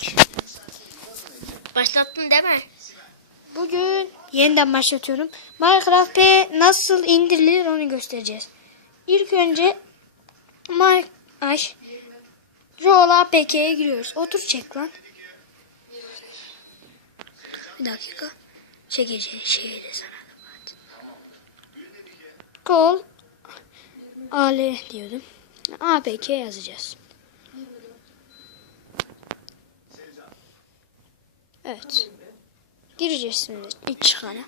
çek. Başlattın değil mi? Bugün yeniden başlatıyorum. Minecraft P nasıl indirilir onu göstereceğiz. İlk önce Ay Roll APK'ye giriyoruz. Otur çek lan. Bir dakika. Çekeceği şeyi de sana. Call AL diyordum. APK yazacağız. Evet. Gireceğiz şimdi ilk çıkana.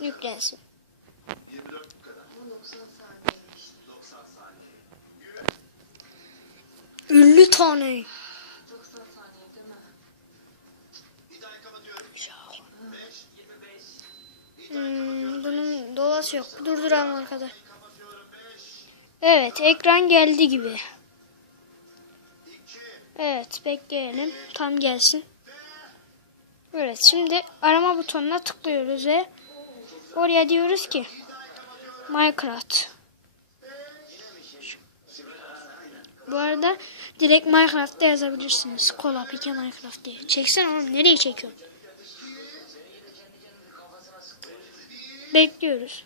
Yüklensin. Ünlü tane. Hmm, bunun yok. Durduralım arkadaş. Evet ekran geldi gibi. Evet bekleyelim. Tam gelsin. Evet şimdi arama butonuna tıklıyoruz ve oraya diyoruz ki Minecraft. Bu arada direkt Minecraft'ta yazabilirsiniz. Kola pike Minecraft diye. Çeksen oğlum nereye çekiyorsun? Bekliyoruz.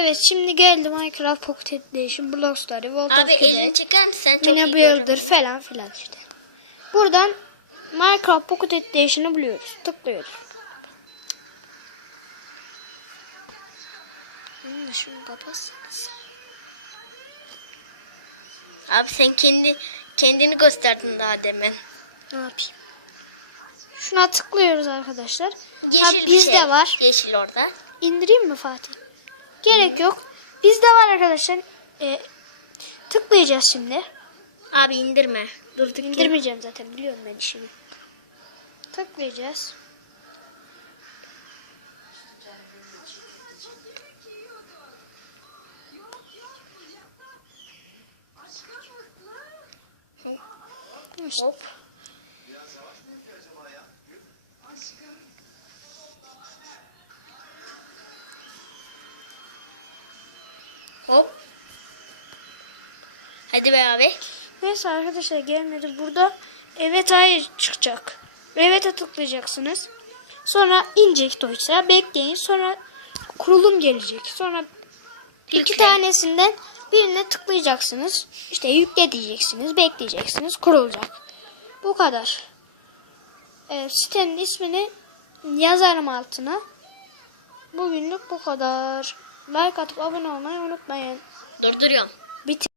Evet şimdi geldi Minecraft Pocket Edition, Block Story, World Abi of elini? Sen çok Mini iyi. Builder falan filan işte. Buradan Minecraft Pocket Edition'ı buluyoruz. Tıklıyoruz. Hmm, şunu kapatsanız. Abi sen kendi kendini gösterdin daha demin. Ne yapayım? Şuna tıklıyoruz arkadaşlar. Yeşil ha bir bizde şey. var. Yeşil orada. İndireyim mi Fatih? Gerek yok. Bizde var arkadaşlar. Ee, tıklayacağız şimdi. Abi indirme. Durduk. İndirmeyeceğim zaten biliyorum ben işimi. Tıklayacağız. Hop. Hop. Hadi be abi. Neyse arkadaşlar gelmedi. Burada evet hayır çıkacak. Evet'e tıklayacaksınız. Sonra inject oysa bekleyin. Sonra kurulum gelecek. Sonra iki Yükle. tanesinden birine tıklayacaksınız. İşte yükle diyeceksiniz. Bekleyeceksiniz. Kurulacak. Bu kadar. Evet, sitenin ismini yazarım altına. Bugünlük bu kadar. Like atıp abone olmayı unutmayın. Durduruyorum. Bitir.